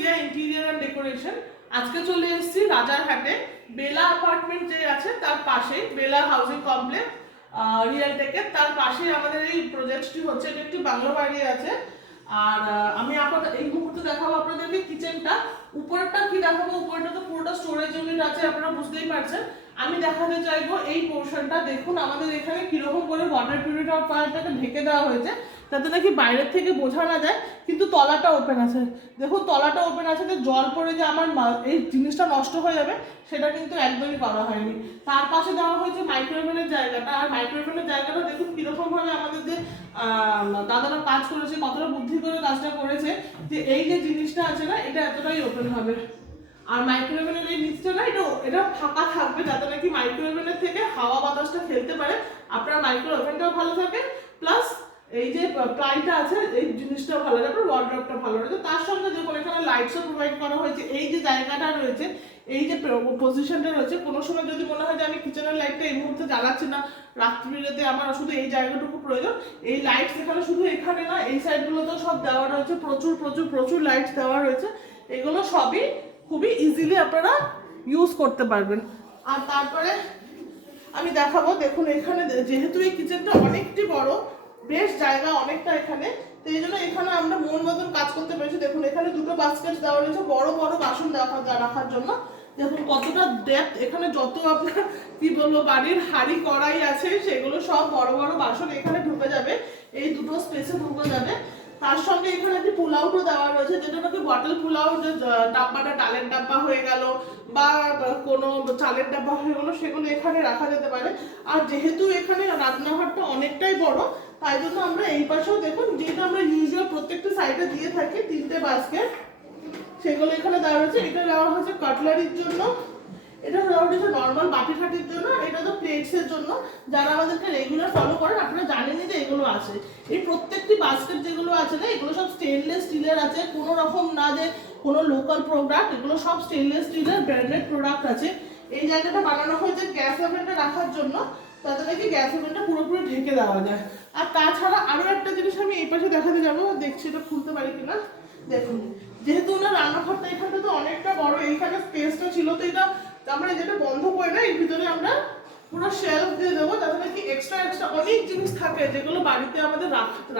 Riya interior and decoration. আজকে চলে এসেছি রাজারহাটে বেলা অ্যাপার্টমেন্ট যে আছে তার পাশেই, বেলা হাউজিং কমপ্লেক্স রিয়েলটেকের তার পাশেই আমাদের এই প্রজেক্টটি হচ্ছে। এটা একটি বাংলো বাড়ি আছে। আর আমি আপনাদের এই মুহূর্তে দেখাবো আপনাদেরকে কিচেনটা। উপরেরটা কি দেখাবো, উপরেরটা তো পুরোটা স্টোরেজ ইউনিট আছে, আপনারা বুঝতেই পারছেন। আমি দেখাতে চাইবো এই পোর্শনটা। দেখুন আমাদের এখানে কিরকম করে ওয়াটার পিউরিফায়ারটাকে ঢেকে দেওয়া হয়েছে, যাতে নাকি বাইরের থেকে বোঝা না যায়, কিন্তু তলাটা ওপেন আছে। দেখুন তলাটা ওপেন আছে, যে জল পড়ে যে আমার এই জিনিসটা নষ্ট হয়ে যাবে সেটা কিন্তু একদমই করা হয়নি। তার পাশে দেওয়া হয়েছে মাইক্রোওভেনের জায়গাটা। আর মাইক্রোওভেনের জায়গাটা দেখুন কীরকমভাবে আমাদের যে দাদারা কাজ করেছে, কতটা বুদ্ধি করে কাজটা করেছে, যে এই যে জিনিসটা আছে না, এটা এতটাই ওপেন হবে। আর মাইক্রোওভেনের এই নিচটা না, এটা ফাঁকা থাকবে, যাতে নাকি মাইক্রোওভেনের থেকে হাওয়া বাতাসটা খেলতে পারে, আপনার মাইক্রোওভেনটাও ভালো থাকে, প্লাস এই যে প্লাইটা আছে এই জিনিসটাও ভালো লাগে, ওয়ার্ড্রপটা ভালো রয়েছে। তার সঙ্গে দেখুন এখানে লাইটসও প্রোভাইড করা হয়েছে। এই যে জায়গাটা রয়েছে, এই যে পজিশনটা রয়েছে, কোনো সময় যদি মনে হয় যে আমি কিচেনের লাইটটা এই মুহূর্তে জ্বালাচ্ছি না, রাত্রিবেলাতে আমার শুধু এই জায়গাটুকু প্রয়োজন, এই লাইটস এখানে শুধু এখানে না, এই সাইডগুলোতেও সব দেওয়া রয়েছে। প্রচুর প্রচুর প্রচুর লাইটস দেওয়া রয়েছে। এগুলো সবই খুবই ইজিলি আপনারা ইউজ করতে পারবেন। আর তারপরে আমি দেখাবো, দেখুন এখানে যেহেতু এই কিচেনটা অনেকটি বড়, বেশ জায়গা অনেকটা এখানে, তো এই জন্য এখানে আমরা মন মতন কাজ করতে পেরেছি। দেখুন এখানে দুটো বাস্কেট দেওয়া রয়েছে বড় বড় বাসন রাখার জন্য। দেখুন কতটা ডেপথ, এখানে যত আপনার কি বলবো বাড়ির হাঁড়ি কড়াই আছে সেগুলো সব বড় বড় বাসন এখানে ঢুকে যাবে, এই দুটো স্পেসে ঢুকে যাবে। তার সঙ্গে এখানে একটি পুল আউটও দেওয়া রয়েছে, যেটা নাকি বটল পুল আউট, ডাব্বাটা ডালের ডাব্বা হয়ে গেল বা কোনো চালের ডাব্বা হয়ে গেলো, সেগুলো এখানে রাখা যেতে পারে। আর যেহেতু এখানে রান্নাঘরটা অনেকটাই বড়, তাই জন্য আমরা এই পাশেও দেখুন, যেটা আমরা ইউজুয়াল প্রত্যেকটা সাইডে দিয়ে থাকি তিনটে বাস্কেট, সেগুলো এখানে দেওয়া রয়েছে। এটা দেওয়া হচ্ছে কাটলারির জন্য, এটা দেওয়া হচ্ছে নর্মাল বাটি ফাটির জন্য, এটা তো প্লেটসের জন্য। যারা আমাদেরকে রেগুলার ফলো করেন আপনারা জানেনই যে এগুলো আছে। এই প্রত্যেকটি বাস্কেট যেগুলো আছে না, এগুলো সব স্টেনলেস স্টিলের আছে, কোনো রকম না যে কোনো লোকাল প্রোডাক্ট, এগুলো সব স্টেনলেস স্টিলের ব্র্যান্ডেড প্রোডাক্ট আছে। এই জায়গাটা বানানো হয়েছে গ্যাস ওভেনটা রাখার জন্য, তাতে নাকি গ্যাস ওভেনটা পুরোপুরি ঢেকে দেওয়া যায়। আর তাছাড়া আরও একটা জিনিস আমি এই পাশে দেখাতে যাবো, দেখছি এটা খুলতে পারি কিনা। দেখুন যেহেতু ওনার রান্নাঘরটা এখানটা তো অনেকটা বড়, এইখানে স্পেসটা ছিল, তো এটা আমরা যেটা বন্ধ করে না, এর ভিতরে আমরা পুরো শেলফ দিয়ে দেবো, যাতে নাকি এক্সট্রা অনেক জিনিস থাকে যেগুলো বাড়িতে আমাদের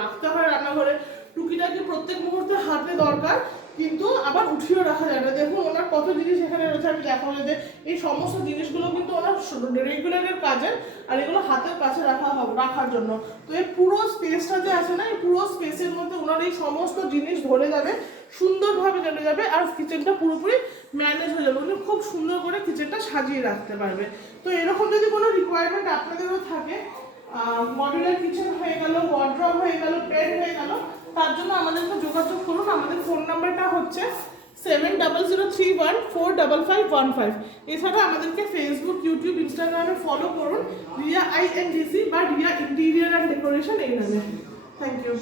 রাখতে হয় রান্নাঘরে, টুকিটাকি প্রত্যেক মুহূর্তে হাতে দরকার, কিন্তু আবার উঠিয়েও রাখা যায় না। দেখুন ওনার কত জিনিস এখানে রয়েছে, আমি দেখাবো যে এই সমস্ত জিনিসগুলো কিন্তু ওনার রেগুলারের কাজের, আর এগুলো হাতের কাছে রাখার জন্য। তো এই পুরো স্পেসটা যে আছে না, এই পুরো স্পেসের মধ্যে ওনার এই সমস্ত জিনিস ধরে যাবে, সুন্দরভাবে চলে যাবে, আর কিচেনটা পুরোপুরি ম্যানেজ হয়ে যাবে। উনি খুব সুন্দর করে কিচেনটা সাজিয়ে রাখতে পারবে। তো এরকম যদি কোনো রিকোয়ারমেন্ট আপনাদেরও থাকে, মডুলার কিচেন হয়ে গেল, ওয়ার্ড্রব হয়ে গেল, বেড হয়ে গেল, তার জন্য আমাদেরকে যোগাযোগ করুন। আমাদের ফোন নাম্বারটা হচ্ছে 7031455515। এছাড়া আমাদেরকে ফেসবুক, ইউটিউব, ইনস্টাগ্রামে ফলো করুন, রিয়া INDC বা রিয়া ইন্টেরিয়র অ্যান্ড ডেকোরেশন এই নামে। Thank you.